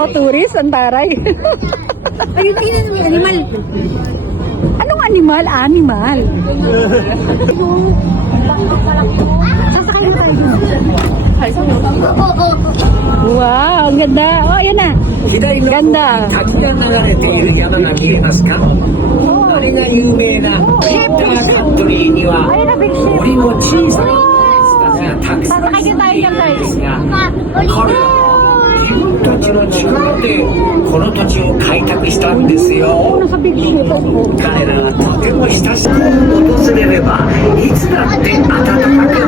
no, tourist, ang taray. Ayun, may animal. Anong animal? Animal. Sasakay mo tayo. Wow, ang ganda. Oh, ayan na. Ganda. 滝が流れている山が見えますか？あれが有名なヒッターカントリーには森の小さな動物たちがたくさん住んでいるんですが、彼らは自分たちの力でこの土地を開拓したんですよ。彼らはとても親しく訪れればいつだって温かく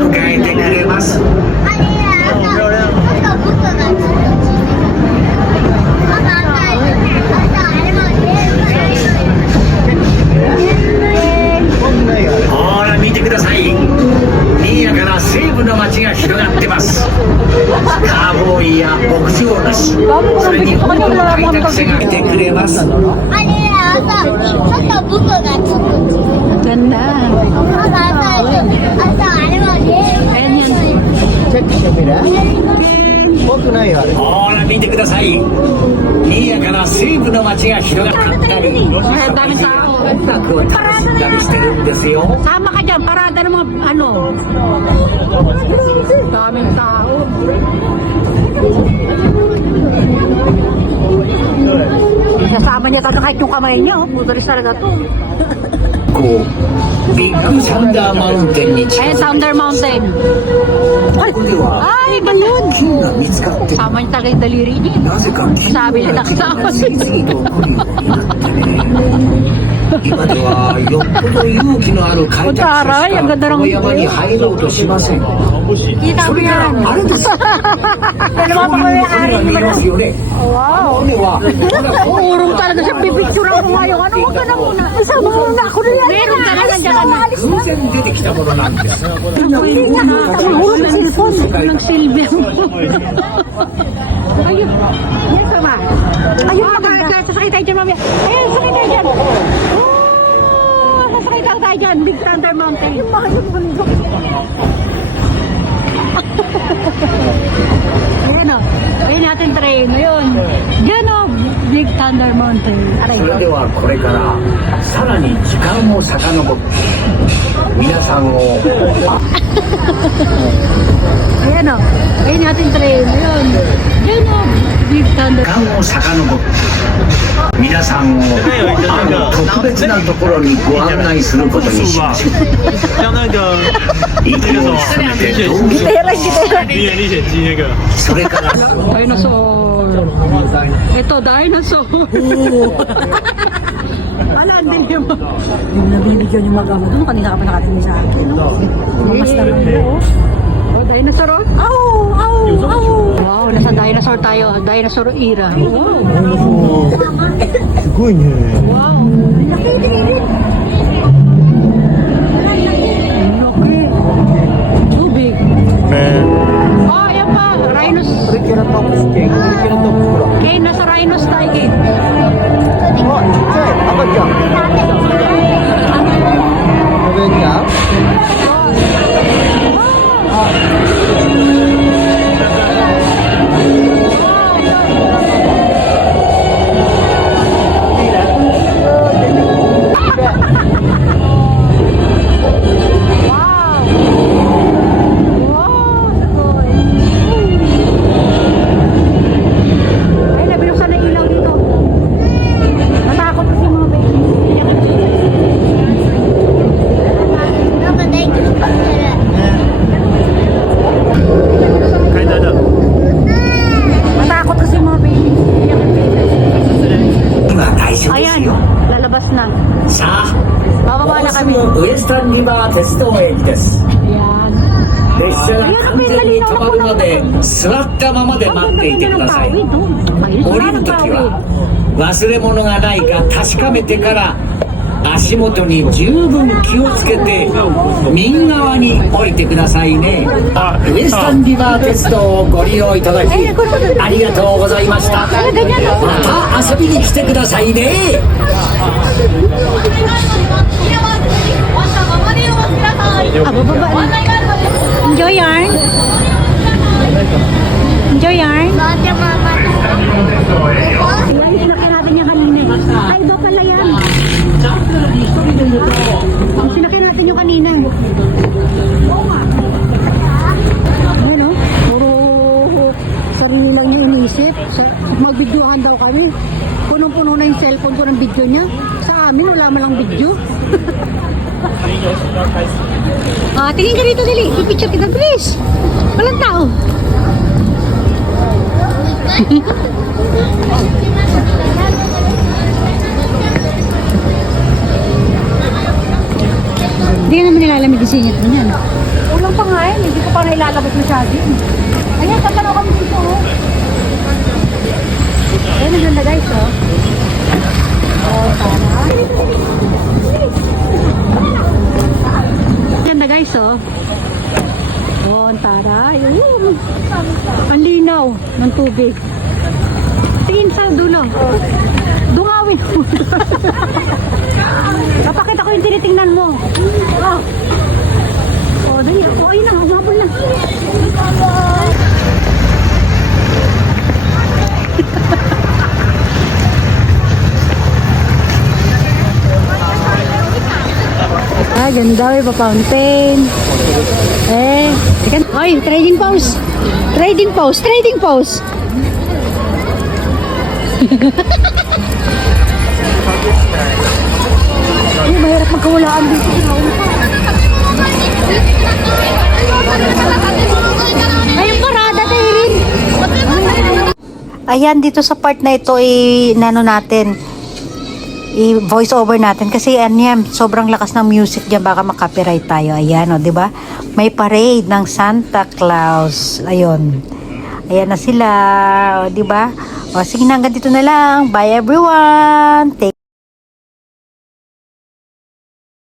迎えてくれます。ほら見てください。賑やかな西部の街が広がってます。カーボーイや牧場主、それに多くの開拓者が来てくれます。 Ganda. Ayan yun. ほら見てください。賑やかな西部の街が広がったり、音楽を楽しんだりしてるんですよ。 Sama ka dyan, parada ng mga ano. Daming tao. Nasama niya talaga kahit yung kamay niya. Putulis talaga to. こうビッグサンダーマウンテンに近 Ayan, づいて Thunder Mountain. ここでは Ay, balon. 金が見つかって Sama niya talaga yung daliri niya. なぜか金 Sabi niya が nakasama. 次々と起こるようになってね。今ではよっぽど勇気のある開拓者しかこの山に入ろうとしません。 Kita そ mo れから yan. あれです。Dalawa pa kami ari. 見えますよね。 Wow. これは Urong talaga siya. Pipicture ako ngayon. Ano, huwag ka na muna. Isama mo na ako na yan. Meron ka na, nandiyan ka na. 偶然出てきたものなんです。 Mahulog ng cellphone. Ng silbi. Ayun. Yan sama. Ayun, sasakay tayo dyan, mamaya. Ayun, sasakay tayo dyan. Oh, sasakay tayo dyan. Big Thunder Mountain. Yung mga yung bundok. Ayan o. Ayun natin train. Ayun. Diyan o. Big Thunder Mountain. Aray それ ko. ではこれからさらに時間を遡って皆さんを Ayan o. Ayun natin train. Ayun. Diyan o. Big Thunder. 時間を遡って皆さんをある特別なところにご案内することにしましょう。像那个息を潜めてどうぞ。 Gitera, gitera. 《历险记》那个。それから Dinosaur. Ito, dinosaur. Ala, hindi mo. Yung nabibigyan yung mag-ama doon, kanina ka pa nakatinig sa akin. Mamastar lang nila, oh. Oh, dinosaur, oh. Au, au, au. Wow, nasa dinosaur tayo. Dinosaur era. Wow. すごいね。 Wow. Laki. Tubig. Oh, ayan pa. Rhinos. Okay, nasa rhinos tayo, eh. Ay, nabinuksan na ilaw dito. Natakot kasi mga baby. 开灯的。 Matakot kasi mga baby. 今大丈夫です Ayan, よ。 lalabas na. さあ Bababa も na うす kami. ぐウエスタンリバー鉄道駅です。 Ayan. 列車が完全に止まるまで座ったままで待っていてください。 降りるときは忘れ物がないか確かめてから足元に十分気をつけて右側に降りてくださいね。ウエスタンリバー鉄道をご利用いただきありがとうございました。また遊びに来てくださいね。 Bababa na. Enjoy yarn. Enjoy yarn. naisip, magbidyohan daw kami. Punong-puno na yung cellphone ko ng video niya. Sa amin, wala man lang video. Tingin ka dito, dali. Pipicture kita, please. Walang tao. Hindi ka naman nilalamig yung singit mo niyan. Ulang pa nga yun, hindi ko pa nailalabas masyado yun. Ayan, tatanaw kami dito. Ayan, naganda guys, oh. Tama. Ganda guys, oh. Ang taray. Ang linaw ng tubig. Tingin sa dulo. Dungawin mo. Kapakita ko yung tinitingnan mo. Dali. Ayun na. Humabol na. Ganda eh, pa-fountain. Ay, trading pose. Trading pose, trading pose. Ay, mahirap magkawalaan dito. Ayun parada tayo rin. Ayan, dito sa part na ito, natin. I-voice over natin kasi yan, sobrang lakas ng music diyan, baka makopyright tayo. Ayan, o, di ba? May parade ng Santa Claus. Ayun. Ayan na sila, o, di ba? O, sige na, hanggang dito na lang. Bye everyone. Take